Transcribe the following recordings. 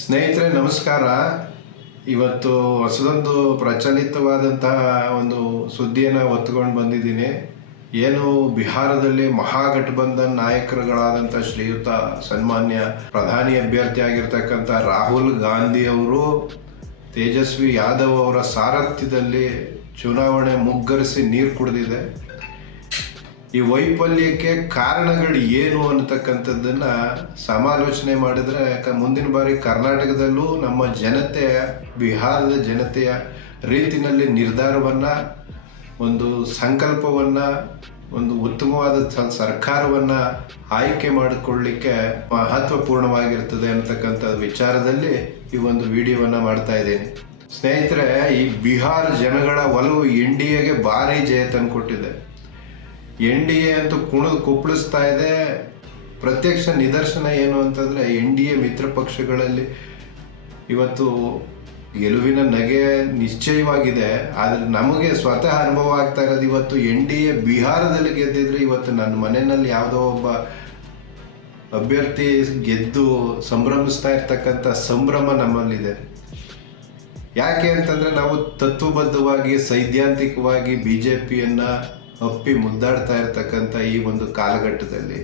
ಸ್ನೇಹಿತರೆ, ನಮಸ್ಕಾರ. ಇವತ್ತು ಹೊಸದೊಂದು ಪ್ರಚಲಿತವಾದಂತಹ ಒಂದು ಸುದ್ದಿಯನ್ನು ಹೊತ್ಕೊಂಡು ಬಂದಿದ್ದೀನಿ. ಏನು ಬಿಹಾರದಲ್ಲಿ ಮಹಾಗಠಬಂಧನ್ ನಾಯಕರುಗಳಾದಂಥ ಶ್ರೀಯುತ, ಸನ್ಮಾನ್ಯ ಪ್ರಧಾನಿ ಅಭ್ಯರ್ಥಿ ಆಗಿರ್ತಕ್ಕಂಥ ರಾಹುಲ್ ಗಾಂಧಿ ಅವರು ತೇಜಸ್ವಿ ಯಾದವ್ ಅವರ ಸಾರಥ್ಯದಲ್ಲಿ ಚುನಾವಣೆ ಮುಗ್ಗರಿಸಿ ನೀರು ಕುಡಿದಿದೆ. ಈ ವೈಫಲ್ಯಕ್ಕೆ ಕಾರಣಗಳು ಏನು ಅನ್ನತಕ್ಕಂಥದ್ದನ್ನು ಸಮಾಲೋಚನೆ ಮಾಡಿದರೆ ಮುಂದಿನ ಬಾರಿ ಕರ್ನಾಟಕದಲ್ಲೂ ನಮ್ಮ ಜನತೆಯ, ಬಿಹಾರದ ಜನತೆಯ ರೀತಿನಲ್ಲಿ ನಿರ್ಧಾರವನ್ನ, ಒಂದು ಸಂಕಲ್ಪವನ್ನ, ಒಂದು ಉತ್ತಮವಾದ ಸರ್ಕಾರವನ್ನು ಸರ್ಕಾರವನ್ನ ಆಯ್ಕೆ ಮಾಡಿಕೊಳ್ಳಿಕ್ಕೆ ಮಹತ್ವಪೂರ್ಣವಾಗಿರ್ತದೆ ಅನ್ನತಕ್ಕಂಥ ವಿಚಾರದಲ್ಲಿ ಈ ಒಂದು ವಿಡಿಯೋವನ್ನ ಮಾಡ್ತಾ ಇದ್ದೀನಿ. ಸ್ನೇಹಿತರೆ, ಈ ಬಿಹಾರ ಜನಗಳ ಒಲವು ಎನ್ ಡಿ ಎಗೆ ಭಾರಿ ಜಯ ತಂದುಕೊಟ್ಟಿದೆ ಎನ್ ಡಿ ಎ ಅಂತೂ ಕುಣಿದು ಕುಪ್ಪಳಿಸ್ತಾ ಇದೆ. ಪ್ರತ್ಯಕ್ಷ ನಿದರ್ಶನ ಏನು ಅಂತಂದ್ರೆ ಎನ್ ಡಿ ಎ ಮಿತ್ರ ಪಕ್ಷಗಳಲ್ಲಿ ಇವತ್ತು ಗೆಲುವಿನ ನಗೆ ನಿಶ್ಚಯವಾಗಿದೆ. ಆದರೆ ನಮಗೆ ಸ್ವತಃ ಅನುಭವ ಆಗ್ತಾ ಇರೋದು ಇವತ್ತು ಎನ್ ಡಿ ಎ ಬಿಹಾರದಲ್ಲಿ ಗೆದ್ದಿದ್ರೆ ಇವತ್ತು ನನ್ನ ಮನೆಯಲ್ಲಿ ಯಾವುದೋ ಒಬ್ಬ ಅಭ್ಯರ್ಥಿ ಗೆದ್ದು ಸಂಭ್ರಮಿಸ್ತಾ ಇರ್ತಕ್ಕಂಥ ಸಂಭ್ರಮ ನಮ್ಮಲ್ಲಿದೆ. ಯಾಕೆ ಅಂತಂದ್ರೆ ನಾವು ತತ್ವಬದ್ಧವಾಗಿ ಸೈದ್ಧಾಂತಿಕವಾಗಿ ಬಿ ಜೆ ಪಿಯನ್ನ ಅಪ್ಪಿ ಮುಂದಾಡ್ತಾ ಇರ್ತಕ್ಕಂಥ ಈ ಒಂದು ಕಾಲಘಟ್ಟದಲ್ಲಿ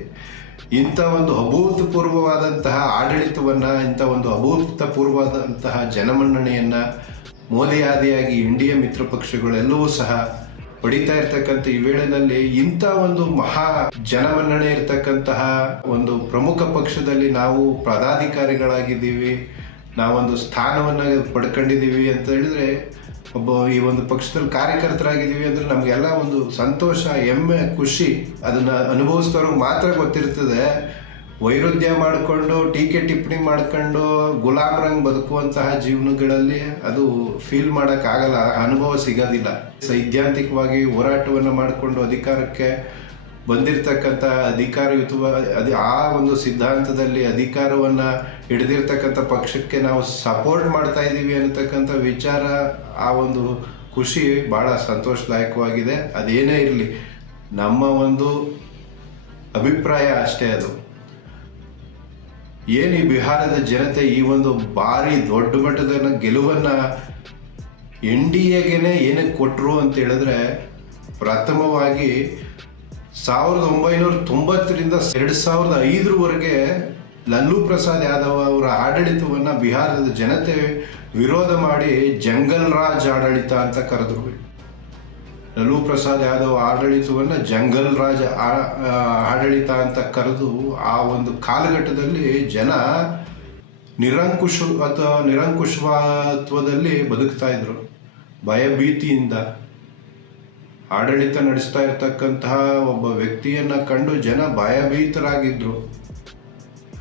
ಇಂಥ ಒಂದು ಅಭೂತಪೂರ್ವವಾದಂತಹ ಆಡಳಿತವನ್ನು, ಇಂಥ ಒಂದು ಅಭೂತಪೂರ್ವವಾದಂತಹ ಜನಮನ್ನಣೆಯನ್ನು ಮೋಲೆಯಾದಿಯಾಗಿ ಇಂಡಿಯ ಮಿತ್ರ ಪಕ್ಷಗಳೆಲ್ಲವೂ ಸಹ ಪಡಿತಾ ಇರ್ತಕ್ಕಂಥ ಈ ವೇಳೆನಲ್ಲಿ ಇಂಥ ಒಂದು ಮಹಾ ಜನಮನ್ನಣೆ ಇರತಕ್ಕಂತಹ ಒಂದು ಪ್ರಮುಖ ಪಕ್ಷದಲ್ಲಿ ನಾವು ಪದಾಧಿಕಾರಿಗಳಾಗಿದ್ದೀವಿ, ನಾವೊಂದು ಸ್ಥಾನವನ್ನು ಪಡ್ಕೊಂಡಿದ್ದೀವಿ ಅಂತ ಹೇಳಿದ್ರೆ ಒಬ್ಬ ಈ ಒಂದು ಪಕ್ಷದಲ್ಲಿ ಕಾರ್ಯಕರ್ತರಾಗಿದ್ದೀವಿ ಅಂದ್ರೆ ನಮಗೆಲ್ಲ ಒಂದು ಸಂತೋಷ, ಹೆಮ್ಮೆ, ಖುಷಿ ಅದನ್ನ ಅನುಭವಿಸ್ತವ್ರಿಗೆ ಮಾತ್ರ ಗೊತ್ತಿರ್ತದೆ. ವೈರುಧ್ಯ ಮಾಡಿಕೊಂಡು, ಟೀಕೆ ಟಿಪ್ಪಣಿ ಮಾಡ್ಕೊಂಡು, ಗುಲಾಮರಂಗ್ ಬದುಕುವಂತಹ ಜೀವನಗಳಲ್ಲಿ ಅದು ಫೀಲ್ ಮಾಡೋಕ್ಕಾಗಲ್ಲ, ಅನುಭವ ಸಿಗೋದಿಲ್ಲ. ಸೈದ್ಧಾಂತಿಕವಾಗಿ ಹೋರಾಟವನ್ನು ಮಾಡಿಕೊಂಡು ಅಧಿಕಾರಕ್ಕೆ ಬಂದಿರತಕ್ಕಂಥ ಅಧಿಕಾರಯುತ ಅದೇ, ಆ ಒಂದು ಸಿದ್ಧಾಂತದಲ್ಲಿ ಅಧಿಕಾರವನ್ನ ಹಿಡಿದಿರ್ತಕ್ಕಂಥ ಪಕ್ಷಕ್ಕೆ ನಾವು ಸಪೋರ್ಟ್ ಮಾಡ್ತಾ ಇದ್ದೀವಿ ಅನ್ನತಕ್ಕಂಥ ವಿಚಾರ, ಆ ಒಂದು ಖುಷಿ ಬಹಳ ಸಂತೋಷದಾಯಕವಾಗಿದೆ. ಅದೇನೇ ಇರಲಿ, ನಮ್ಮ ಒಂದು ಅಭಿಪ್ರಾಯ ಅಷ್ಟೇ ಅದು. ಏನು ಈ ಬಿಹಾರದ ಜನತೆ ಈ ಒಂದು ಭಾರಿ ದೊಡ್ಡ ಮಟ್ಟದ ಗೆಲುವನ್ನ ಎನ್ ಡಿ ಎಗೆನೆ ಏನಕ್ಕೆ ಕೊಟ್ಟರು ಅಂತ ಹೇಳಿದ್ರೆ ಪ್ರಥಮವಾಗಿ ಸಾವಿರದ ಒಂಬೈನೂರ ತೊಂಬತ್ತರಿಂದ ಎರಡು ಸಾವಿರದ ಐದರವರೆಗೆ ಲಲ್ಲೂ ಪ್ರಸಾದ್ ಯಾದವ್ ಅವರ ಆಡಳಿತವನ್ನು ಬಿಹಾರದ ಜನತೆ ವಿರೋಧ ಮಾಡಿ ಜಂಗಲ್ ರಾಜ್ ಆಡಳಿತ ಅಂತ ಕರೆದ್ರು. ಲಲ್ಲೂ ಪ್ರಸಾದ್ ಯಾದವ್ ಆಡಳಿತವನ್ನು ಜಂಗಲ್ ರಾಜ ಆಡಳಿತ ಅಂತ ಕರೆದು ಆ ಒಂದು ಕಾಲಘಟ್ಟದಲ್ಲಿ ಜನ ನಿರಂಕುಶ ಅಥವಾ ನಿರಂಕುಶತ್ವದಲ್ಲಿ ಬದುಕ್ತಾ ಇದ್ರು. ಭಯಭೀತಿಯಿಂದ. ಆಡಳಿತ ನಡೆಸ್ತಾ ಇರ್ತಕ್ಕಂತಹ ಒಬ್ಬ ವ್ಯಕ್ತಿಯನ್ನ ಕಂಡು ಜನ ಭಯಭೀತರಾಗಿದ್ರು.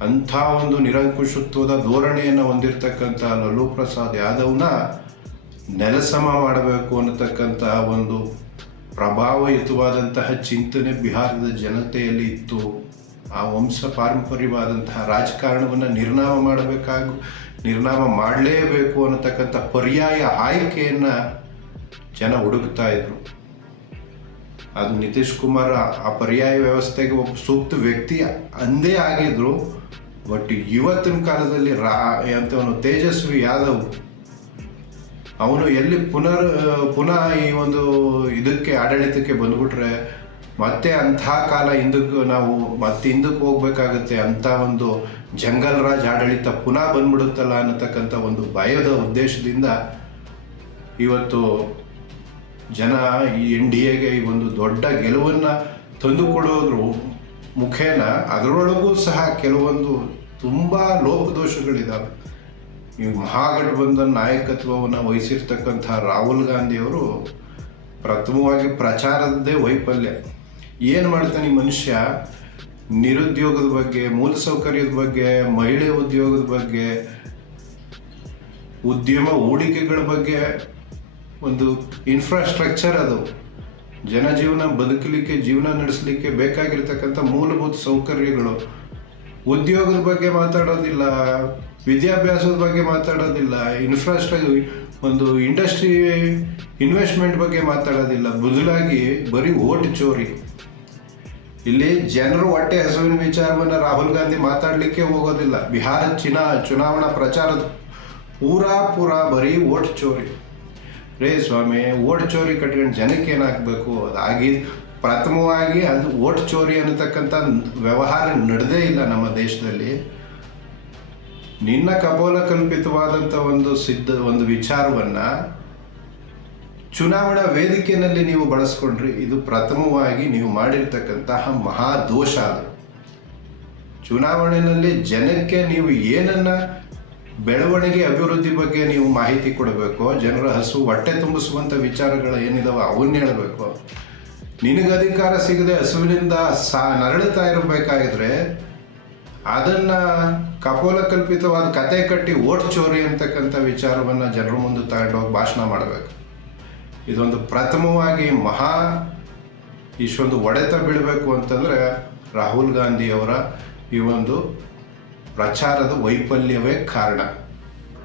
ಅಂಥ ಒಂದು ನಿರಂಕುಶತ್ವದ ಧೋರಣೆಯನ್ನು ಹೊಂದಿರತಕ್ಕಂಥ ಲಲ್ಲೂ ಪ್ರಸಾದ್ ಯಾದವ್ನ ನೆಲಸಮ ಮಾಡಬೇಕು ಅನ್ನತಕ್ಕಂತಹ ಒಂದು ಪ್ರಭಾವಯುತವಾದಂತಹ ಚಿಂತನೆ ಬಿಹಾರದ ಜನತೆಯಲ್ಲಿ ಇತ್ತು. ಆ ವಂಶ ಪಾರಂಪರ್ಯವಾದಂತಹ ರಾಜಕಾರಣವನ್ನು ನಿರ್ನಾಮ ಮಾಡಬೇಕಾಗ, ನಿರ್ನಾಮ ಮಾಡಲೇಬೇಕು ಅನ್ನತಕ್ಕಂಥ ಪರ್ಯಾಯ ಆಯ್ಕೆಯನ್ನು ಜನ ಹುಡುಕ್ತಾ ಇದ್ರು. ಅದು ನಿತೀಶ್ ಕುಮಾರ್ ಆ- ಪರ್ಯಾಯ ವ್ಯವಸ್ಥೆಗೆ ಒಬ್ಬ ಸೂಕ್ತ ವ್ಯಕ್ತಿ ಅಂದೇ ಆಗಿದ್ರು, ಬಟ್ ಇವತ್ತಿನ ಕಾಲದಲ್ಲಿ ರಾ ಅಂತವನು ತೇಜಸ್ವಿ ಯಾದವ್, ಅವನು ಎಲ್ಲಿ ಪುನರ್, ಪುನಃ ಈ ಒಂದು ಇದಕ್ಕೆ, ಆಡಳಿತಕ್ಕೆ ಬಂದ್ಬಿಟ್ರೆ ಮತ್ತೆ ಅಂಥ ಕಾಲ ಹಿಂದಕ್ಕೆ ನಾವು, ಮತ್ತೆ ಹಿಂದಕ್ಕೆ ಹೋಗ್ಬೇಕಾಗತ್ತೆ ಅಂತ ಒಂದು ಜಂಗಲ್ ರಾಜ್ ಆಡಳಿತ ಪುನಃ ಬಂದ್ಬಿಡುತ್ತಲ್ಲ ಅನ್ನತಕ್ಕಂಥ ಒಂದು ಭಯದ ಉದ್ದೇಶದಿಂದ ಇವತ್ತು ಜನ ಈ ಎನ್ ಡಿ ಎಗೆ ಈ ಒಂದು ದೊಡ್ಡ ಗೆಲುವನ್ನು ತಂದುಕೊಡೋದ್ರ ಮುಖೇನ ಅದರೊಳಗೂ ಸಹ ಕೆಲವೊಂದು ತುಂಬ ಲೋಪದೋಷಗಳಿದ್ದಾವೆ ಈ ಮಹಾಗಠಬಂಧನ್ ನಾಯಕತ್ವವನ್ನು ವಹಿಸಿರ್ತಕ್ಕಂಥ ರಾಹುಲ್ ಗಾಂಧಿಯವರು ಪ್ರಥಮವಾಗಿ ಪ್ರಚಾರದ್ದೇ ವೈಫಲ್ಯ. ಏನು ಮಾಡ್ತಾನೆ ಈ ಮನುಷ್ಯ? ನಿರುದ್ಯೋಗದ ಬಗ್ಗೆ ಮೂಲಸೌಕರ್ಯದ ಬಗ್ಗೆ, ಮಹಿಳೆ ಉದ್ಯೋಗದ ಬಗ್ಗೆ, ಉದ್ಯಮ ಹೂಡಿಕೆಗಳ ಬಗ್ಗೆ ಒಂದು ಇನ್ಫ್ರಾಸ್ಟ್ರಕ್ಚರ್ ಅದು. ಜನಜೀವನ ಬದುಕಲಿಕ್ಕೆ, ಜೀವನ ನಡೆಸಲಿಕ್ಕೆ ಬೇಕಾಗಿರ್ತಕ್ಕಂಥ ಮೂಲಭೂತ ಸೌಕರ್ಯಗಳು. ಉದ್ಯೋಗದ ಬಗ್ಗೆ ಮಾತಾಡೋದಿಲ್ಲ, ವಿದ್ಯಾಭ್ಯಾಸದ ಬಗ್ಗೆ ಮಾತಾಡೋದಿಲ್ಲ ಇನ್ಫ್ರಾಸ್ಟ್ರಕ್ಚರ್ ಒಂದು ಇಂಡಸ್ಟ್ರಿ ಇನ್ವೆಸ್ಟ್ಮೆಂಟ್ ಬಗ್ಗೆ ಮಾತಾಡೋದಿಲ್ಲ. ಬದಲಾಗಿ ಬರೀ ಓಟ್ ಚೋರಿ. ಇಲ್ಲಿ ಜನರು ಹೊಟ್ಟೆ ಹಸುವಿನ ವಿಚಾರವನ್ನು ರಾಹುಲ್ ಗಾಂಧಿ ಮಾತಾಡಲಿಕ್ಕೆ ಹೋಗೋದಿಲ್ಲ. ಬಿಹಾರ ಚುನಾ ಚುನಾವಣಾ ಪ್ರಚಾರದ ಪೂರಾ ಪೂರಾ ಬರೀ ಓಟ್ ಚೋರಿ. ರೇ ಸ್ವಾಮಿ, ಓಟ್ ಚೋರಿ ಕಟ್ಕೊಂಡು ಜನಕ್ಕೆ ಏನಾಗಬೇಕು? ಅದಾಗಿ ಪ್ರಥಮವಾಗಿ ಅದು ಓಟ್ ಚೋರಿ ಅನ್ನತಕ್ಕಂಥ ವ್ಯವಹಾರ ನಡೆದೇ ಇಲ್ಲ ನಮ್ಮ ದೇಶದಲ್ಲಿ. ನಿನ್ನ ಕಪೋಲ ಕಲ್ಪಿತವಾದಂಥ ಒಂದು ಸಿದ್ಧ, ಒಂದು ವಿಚಾರವನ್ನು ಚುನಾವಣಾ ವೇದಿಕೆಯಲ್ಲಿ ನೀವು ಬಳಸ್ಕೊಂಡ್ರಿ. ಇದು ಪ್ರಥಮವಾಗಿ ನೀವು ಮಾಡಿರ್ತಕ್ಕಂತಹ ಮಹಾದೋಷ ಅದು. ಚುನಾವಣೆಯಲ್ಲಿ ಜನಕ್ಕೆ ನೀವು ಏನನ್ನ ಬೆಳವಣಿಗೆ ಅಭಿವೃದ್ಧಿ ಬಗ್ಗೆ ನೀವು ಮಾಹಿತಿ ಕೊಡಬೇಕು. ಜನರ ಹಸು ಹೊಟ್ಟೆ ತುಂಬಿಸುವಂಥ ವಿಚಾರಗಳು ಏನಿದಾವೆ ಅವನ್ನ ಹೇಳಬೇಕು. ನಿನಗೆ ಅಧಿಕಾರ ಸಿಗದೆ ಹಸುವಿನಿಂದ ಸಾ ನರಳುತ್ತಾ ಇರಬೇಕಾಗಿದ್ರೆ ಅದನ್ನ ಕಪೋಲ ಕಲ್ಪಿತವಾದ ಕತೆ ಕಟ್ಟಿ ಓಟ್ ಚೋರಿ ಅಂತಕ್ಕಂಥ ವಿಚಾರವನ್ನ ಜನರ ಮುಂದೆ ತಗೊಂಡೋಗಿ ಭಾಷಣ ಮಾಡಬೇಕು. ಇದೊಂದು ಪ್ರಥಮವಾಗಿ ಮಹಾ ಇಷ್ಟೊಂದು ಒಡೆತ ಬೀಳಬೇಕು ಅಂತಂದ್ರೆ ರಾಹುಲ್ ಗಾಂಧಿ ಅವರ ಈ ಒಂದು ಪ್ರಚಾರದ ವೈಫಲ್ಯವೇ ಕಾರಣ.